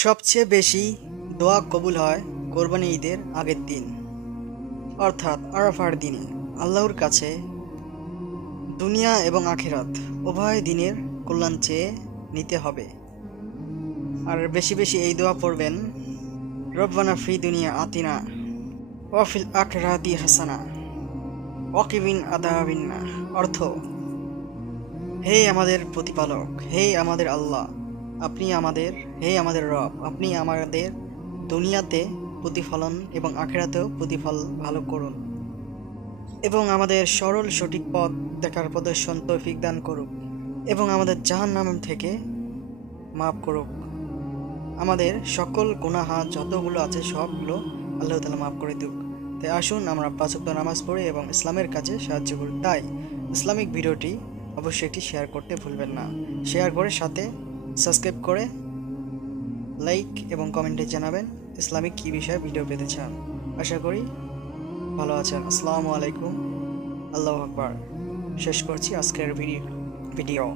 সবচেয়ে বেশি দোয়া কবুল হয় কোরবানি ঈদের আগের দিন, অর্থাৎ আরাফার দিনে। আল্লাহর কাছে দুনিয়া এবং আখিরাত উভয় দিনের কল্যাণ চেয়ে নিতে হবে। আর বেশি বেশি এই দোয়া পড়বেন, রব্বানা ফি দুনিয়া আতিনা ওয়াফিল আখিরাতি হাসানা ওয়াকিবিন আযাবিন্না। অর্থ, হে আমাদের প্রতিপালক, হে আমাদের আল্লাহ, হে আমাদের রব, আপনি আমাদের দুনিয়াতে প্রতিফলন এবং আখিরাতেও প্রতিফল ভালো করুন এবং আমাদের সরল সঠিক পথ দেখার প্রদর্শন তৌফিক দান করুক এবং আমাদের জাহান্নাম থেকে মাফ করুক। আমাদের সকল গুনাহা যতগুলো আছে সবগুলো আল্লাহ তাআলা মাফ করে দিক। তাই আসুন আমরা ৫ ওয়াক্ত নামাজ পড়ি এবং ইসলামের কাজে সাহায্য করি। তাই ইসলামিক ভিডিওটি অবশ্যই একটি শেয়ার করতে ভুলবেন না। শেয়ার করে সাথে সাবস্ক্রাইব করে লাইক এবং কমেন্টে জানাবেন ইসলামিক কী বিষয়ে ভিডিও পেতে চান। আশা করি ভালো আছেন। আসসালামু আলাইকুম। আল্লাহু আকবার। শেষ করছি আজকের ভিডিও।